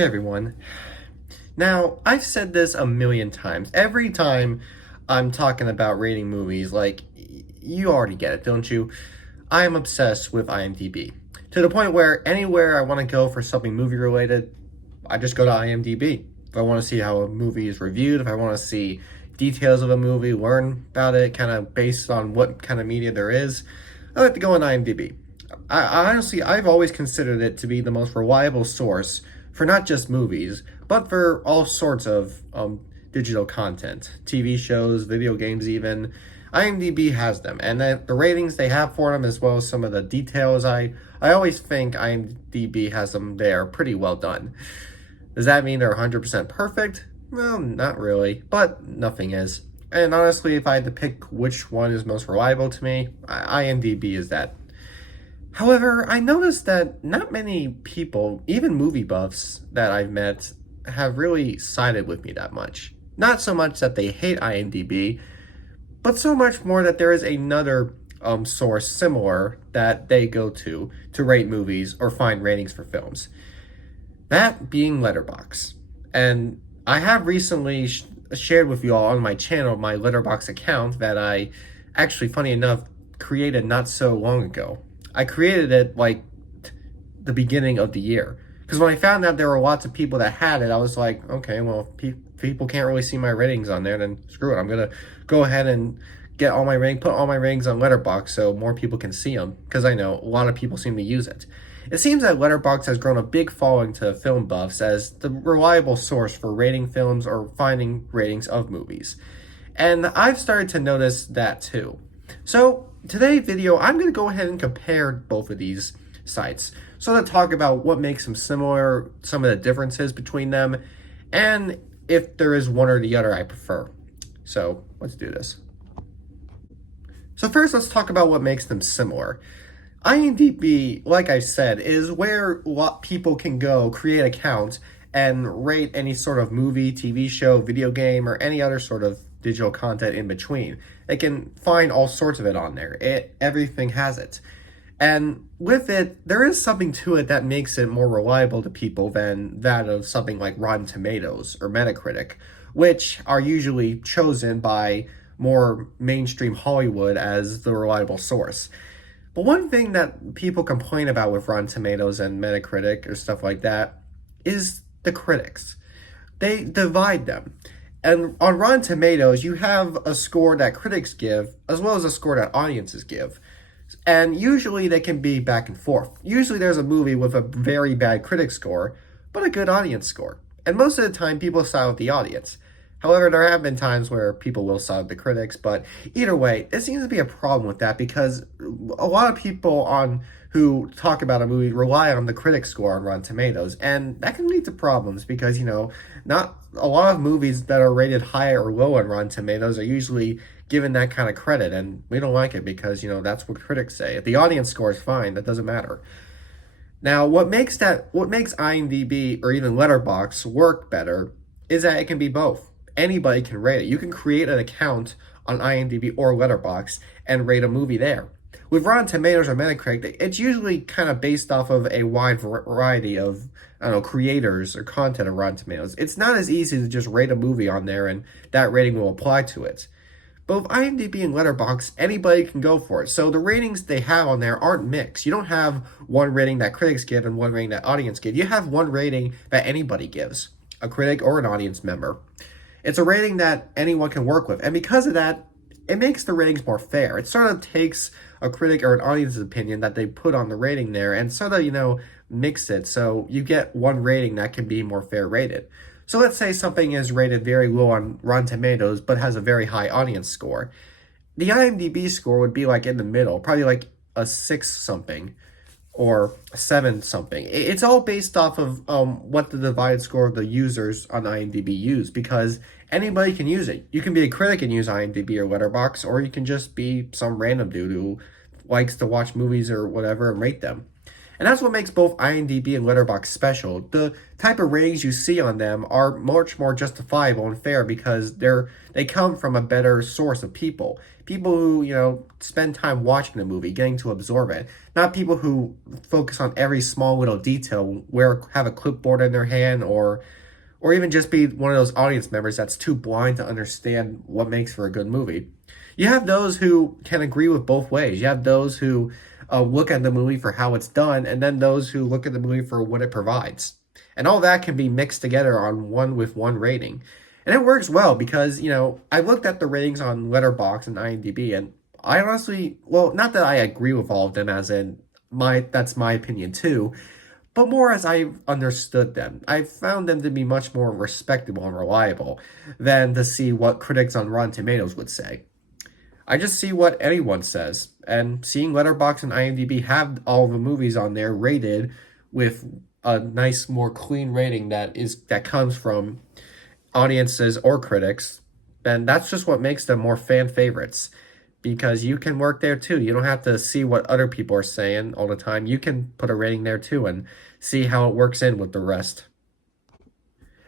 Hey everyone. Now, I've said this a million times. Every time I'm talking about rating movies, you already get it, don't you? I am obsessed with IMDb. To the point where anywhere I want to go for something movie related, I just go to IMDb. If I want to see how a movie is reviewed, if I want to see details of a movie, learn about it, kind of based on what kind of media there is, I like to go on IMDb. I've always considered it to be the most reliable source for not just movies, but for all sorts of digital content, TV shows, video games even. IMDb has them, and the ratings they have for them, as well as some of the details, I always think IMDb has them there pretty well done. Does that mean they're 100% perfect? Well, not really, but nothing is. And honestly, if I had to pick which one is most reliable to me, IMDb is that. However, I noticed that not many people, even movie buffs that I've met, have really sided with me that much. Not so much that they hate IMDb, but so much more that there is another source similar that they go to rate movies or find ratings for films. That being Letterboxd. And I have recently shared with you all on my channel my Letterboxd account that I actually, funny enough, created not so long ago. I created it the beginning of the year. Because when I found out there were lots of people that had it, I was like, okay, well, people can't really see my ratings on there, then screw it. I'm going to go ahead and put all my ratings on Letterboxd so more people can see them. Because I know a lot of people seem to use it. It seems that Letterboxd has grown a big following to film buffs as the reliable source for rating films or finding ratings of movies. And I've started to notice that too. So today's video, I'm going to go ahead and compare both of these sites. So to talk about what makes them similar, some of the differences between them, and if there is one or the other I prefer. So let's do this. So first, let's talk about what makes them similar. IMDb, like I said, is where people can go create accounts and rate any sort of movie, TV show, video game, or any other sort of digital content in between. They can find all sorts of it on there. Everything has it. And with it, there is something to it that makes it more reliable to people than that of something like Rotten Tomatoes or Metacritic, which are usually chosen by more mainstream Hollywood as the reliable source. But one thing that people complain about with Rotten Tomatoes and Metacritic or stuff like that is the critics. They divide them. And on Rotten Tomatoes, you have a score that critics give, as well as a score that audiences give. And usually they can be back and forth. Usually there's a movie with a very bad critic score, but a good audience score. And most of the time, people side with the audience. However, there have been times where people will side with the critics, but either way, it seems to be a problem with that because a lot of people who talk about a movie rely on the critic score on Rotten Tomatoes, and that can lead to problems because, not a lot of movies that are rated high or low on Rotten Tomatoes are usually given that kind of credit, and we don't like it because, that's what critics say. If the audience score is fine, that doesn't matter. Now, what makes IMDb or even Letterboxd work better is that it can be both. Anybody can rate it. You can create an account on IMDb or Letterboxd and rate a movie there. With Rotten Tomatoes or Metacritic, it's usually kind of based off of a wide variety of, creators or content of Rotten Tomatoes. It's not as easy to just rate a movie on there and that rating will apply to it. But with IMDb and Letterboxd, anybody can go for it. So the ratings they have on there aren't mixed. You don't have one rating that critics give and one rating that audience give. You have one rating that anybody gives, a critic or an audience member. It's a rating that anyone can work with. And because of that, it makes the ratings more fair. It sort of takes a critic or an audience's opinion that they put on the rating there and sort of, mix it so you get one rating that can be more fair rated. So let's say something is rated very low on Rotten Tomatoes but has a very high audience score. The IMDb score would be in the middle, probably like a 6 something or 7 something. It's all based off of what the divided score of the users on IMDb use, because anybody can use it. You can be a critic and use IMDb or Letterboxd, or you can just be some random dude who likes to watch movies or whatever and rate them. And that's what makes both IMDb and Letterboxd special. The type of ratings you see on them are much more justifiable and fair because they come from a better source of people. People who, spend time watching the movie, getting to absorb it. Not people who focus on every small little detail, have a clipboard in their hand, or even just be one of those audience members that's too blind to understand what makes for a good movie. You have those who can agree with both ways. You have those who look at the movie for how it's done, and then those who look at the movie for what it provides. And all that can be mixed together on one rating. And it works well because, I looked at the ratings on Letterboxd and IMDb, and I honestly, well, not that I agree with all of them, as in that's my opinion too, but more as I've understood them. I found them to be much more respectable and reliable than to see what critics on Rotten Tomatoes would say. I just see what anyone says, and seeing Letterboxd and IMDb have all the movies on there rated with a nice, more clean rating that comes from audiences or critics, then that's just what makes them more fan favorites. Because you can work there too. You don't have to see what other people are saying all the time. You can put a rating there too and see how it works in with the rest.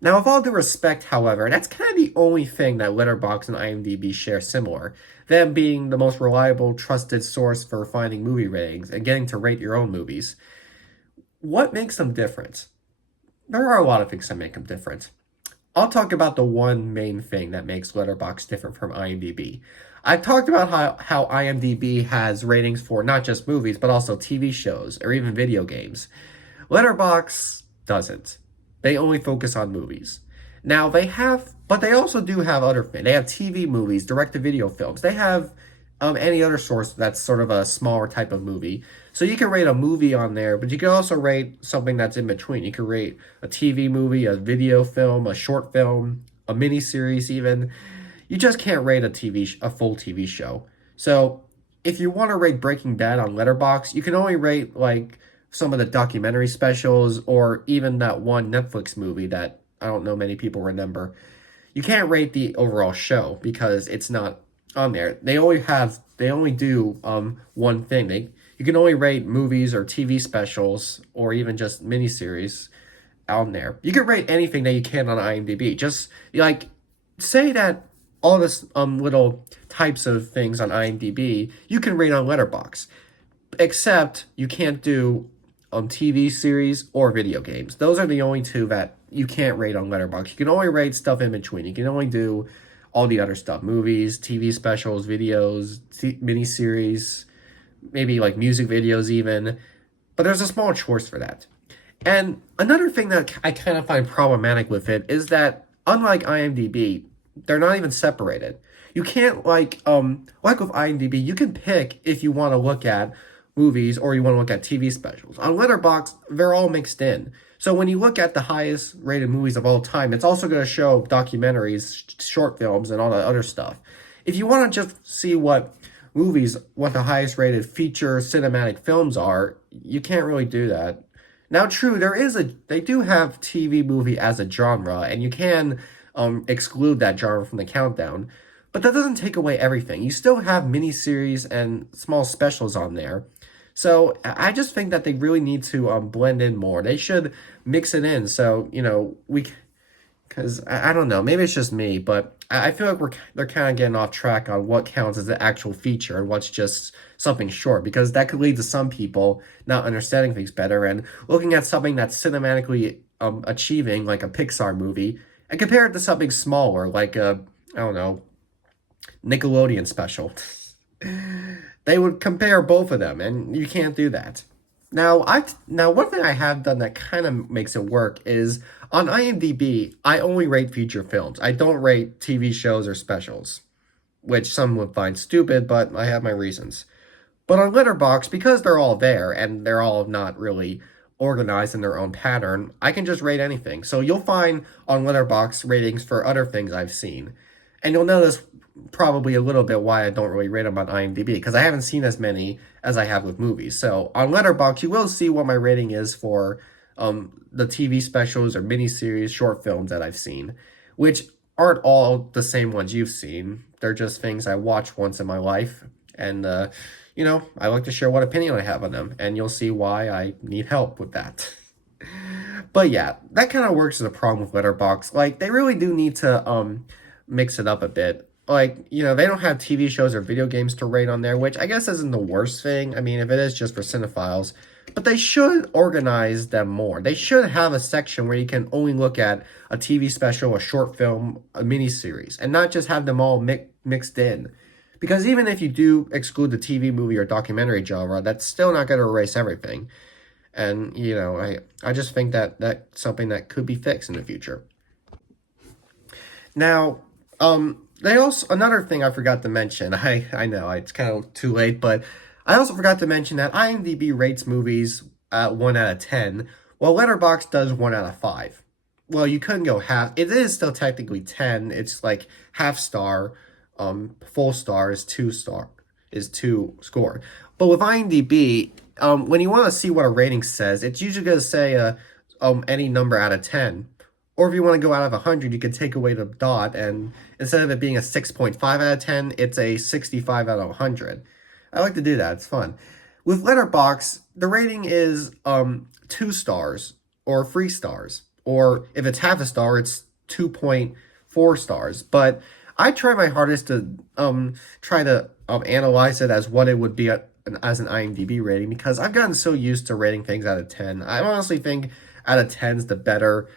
Now, with all due respect, however, that's kind of the only thing that Letterboxd and IMDb share similar, them being the most reliable, trusted source for finding movie ratings and getting to rate your own movies. What makes them different? There are a lot of things that make them different. I'll talk about the one main thing that makes Letterboxd different from IMDb. I've talked about how IMDb has ratings for not just movies, but also TV shows or even video games. Letterboxd doesn't. They only focus on movies. Now but they also do have other things. They have TV movies, direct-to-video films. They have any other source that's sort of a smaller type of movie. So you can rate a movie on there, but you can also rate something that's in between. You can rate a TV movie, a video film, a short film, a miniseries even. You just can't rate a full TV show. So if you want to rate Breaking Bad on Letterboxd, you can only rate like some of the documentary specials or even that one Netflix movie that I don't know many people remember. You can't rate the overall show because it's not on there. They only do one thing. You can only rate movies or TV specials or even just miniseries on there. You can rate anything that you can on IMDb. Just like say that all this little types of things on IMDb you can rate on Letterboxd, except you can't do TV series or video games. Those are the only two that you can't rate on Letterboxd. You can only rate stuff in between. You can only do all the other stuff: movies, TV specials, videos, miniseries, maybe like music videos even. But there's a small choice for that. And another thing that I kind of find problematic with it is that unlike IMDb, they're not even separated. You can't like with IMDb, you can pick if you want to look at movies or you want to look at TV specials. On Letterboxd, they're all mixed in. So when you look at the highest rated movies of all time, it's also going to show documentaries, short films, and all that other stuff. If you want to just see what the highest rated feature cinematic films are, you can't really do that. Now, true, they do have TV movie as a genre, and you can exclude that genre from the countdown. But that doesn't take away everything. You still have miniseries and small specials on there. So I just think that they really need to blend in more. They should mix it in. So, because I don't know, maybe it's just me, but I feel like they're kind of getting off track on what counts as the actual feature and what's just something short, because that could lead to some people not understanding things better and looking at something that's cinematically achieving, like a Pixar movie, and compare it to something smaller, like I don't know, Nickelodeon special. They would compare both of them, and you can't do that. Now, one thing I have done that kind of makes it work is on IMDb, I only rate feature films. I don't rate TV shows or specials, which some would find stupid, but I have my reasons. But on Letterboxd, because they're all there and they're all not really organized in their own pattern, I can just rate anything. So you'll find on Letterboxd ratings for other things I've seen. And you'll notice probably a little bit why I don't really rate them on IMDb, because I haven't seen as many as I have with movies. So on Letterboxd, you will see what my rating is for the TV specials or miniseries, short films that I've seen, which aren't all the same ones you've seen. They're just things I watch once in my life, And, I like to share what opinion I have on them, and you'll see why I need help with that. But yeah, that kind of works as a problem with Letterboxd. Like, they really do need to mix it up a bit. Like, they don't have TV shows or video games to rate on there, which I guess isn't the worst thing. I mean, if it is just for cinephiles, but they should organize them more. They should have a section where you can only look at a TV special, a short film, a miniseries, and not just have them all mixed in. Because even if you do exclude the TV, movie, or documentary genre, that's still not going to erase everything. And, I just think that that's something that could be fixed in the future. Now, they also, another thing I forgot to mention, I know it's kind of too late, but I also forgot to mention that IMDb rates movies at 1 out of 10, while Letterboxd does 1 out of 5. Well, you couldn't go half, it is still technically 10, it's like half star, full star is 2 score. But with IMDb, when you want to see what a rating says, it's usually going to say any number out of 10. Or if you want to go out of 100, you can take away the dot, and instead of it being a 6.5 out of 10, it's a 65 out of 100. I like to do that. It's fun. With Letterboxd, the rating is 2 stars or 3 stars. Or if it's half a star, it's 2.4 stars. But I try my hardest to try to analyze it as what it would be as an IMDb rating, because I've gotten so used to rating things out of 10. I honestly think out of 10 is the better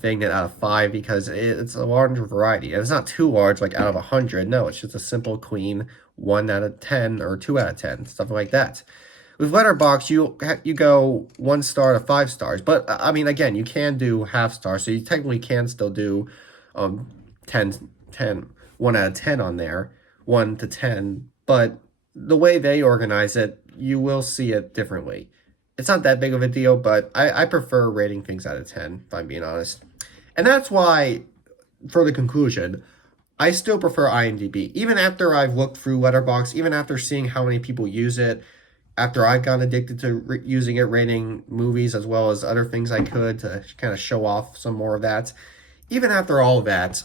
thing than out of 5, because it's a larger variety. And it's not too large, like out of 100. No, it's just a simple, clean 1 out of 10 or 2 out of 10, stuff like that. With Letterboxd, you go 1 star to 5 stars. But, I mean, again, you can do half stars, so you technically can still do 1 out of 10 on there, 1 to 10. But the way they organize it, you will see it differently. It's not that big of a deal, but I prefer rating things out of 10, if I'm being honest. And that's why, for the conclusion, I still prefer IMDb. Even after I've looked through Letterboxd, even after seeing how many people use it, after I've gotten addicted to using it, rating movies as well as other things I could to kind of show off some more of that, even after all of that,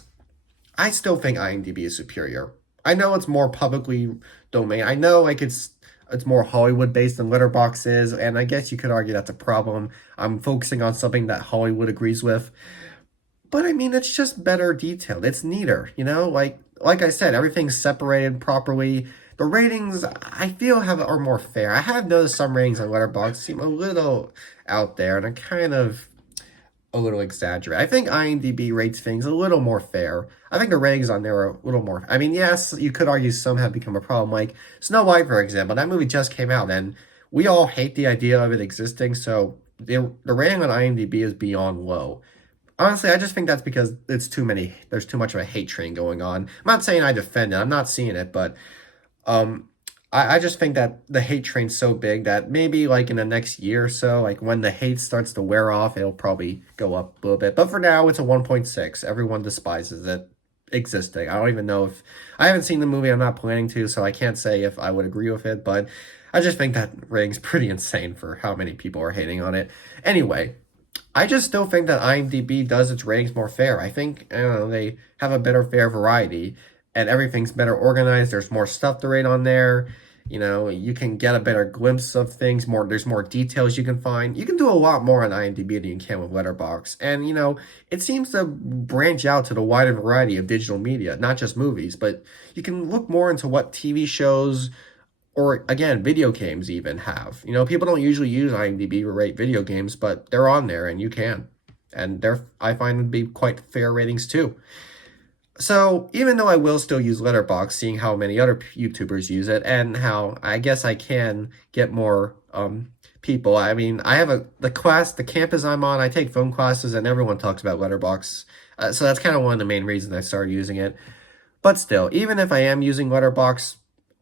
I still think IMDb is superior. I know it's more publicly domain. I know like it's more Hollywood based than Letterboxd is, and I guess you could argue that's a problem. I'm focusing on something that Hollywood agrees with. But I mean, it's just better detailed. It's neater, like I said, everything's separated properly. The ratings, I feel, are more fair. I have noticed some ratings on Letterboxd seem a little out there, and kind of a little exaggerated. I think IMDb rates things a little more fair. I think the ratings on there are a little more. I mean, yes, you could argue some have become a problem. Like Snow White, for example, that movie just came out, and we all hate the idea of it existing. So the rating on IMDb is beyond low. Honestly, I just think that's because there's too much of a hate train going on. I'm not saying I defend it. I'm not seeing it, but I just think that the hate train's so big that maybe like in the next year or so, like when the hate starts to wear off, it'll probably go up a little bit. But for now, it's a 1.6. Everyone despises it existing. I don't even know if I haven't seen the movie. I'm not planning to, so I can't say if I would agree with it. But I just think that rating's pretty insane for how many people are hating on it. Anyway, I just still think that IMDb does its ratings more fair. I think, they have a better fair variety, and everything's better organized. There's more stuff to rate on there. You can get a better glimpse of things. There's more details you can find. You can do a lot more on IMDb than you can with Letterboxd. And, it seems to branch out to the wider variety of digital media, not just movies, but you can look more into what TV shows or, again, video games even have. People don't usually use IMDb to rate video games, but they're on there and you can. And I find them to be quite fair ratings too. So, even though I will still use Letterboxd, seeing how many other YouTubers use it, and how I guess I can get more people. I mean, I have the campus I'm on, I take film classes, and everyone talks about Letterboxd. So that's kind of one of the main reasons I started using it. But still, even if I am using Letterboxd,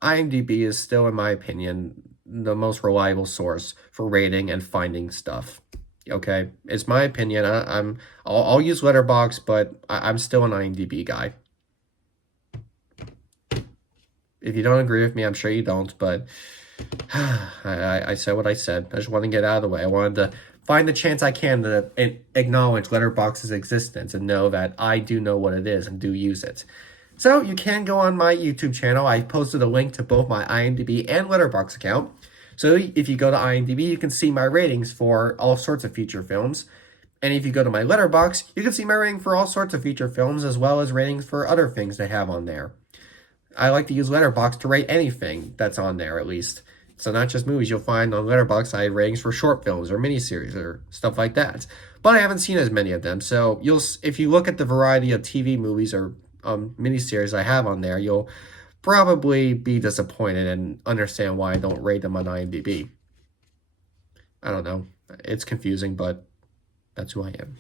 IMDb is still, in my opinion, the most reliable source for rating and finding stuff. Okay, it's my opinion. I'll use Letterboxd, but I'm still an IMDb guy. If you don't agree with me, I'm sure you don't, but I said what I said. I just want to get out of the way. I wanted to find the chance I can to acknowledge Letterboxd's existence and know that I do know what it is and do use it. So you can go on my YouTube channel. I posted a link to both my IMDb and Letterboxd account. So if you go to IMDb, you can see my ratings for all sorts of feature films. And if you go to my Letterboxd, you can see my rating for all sorts of feature films as well as ratings for other things they have on there. I like to use Letterboxd to rate anything that's on there, at least. So not just movies. You'll find on Letterboxd I have ratings for short films or miniseries or stuff like that. But I haven't seen as many of them. So if you look at the variety of TV movies or miniseries I have on there, you'll probably be disappointed and understand why I don't rate them on IMDb. I don't know. It's confusing, but that's who I am.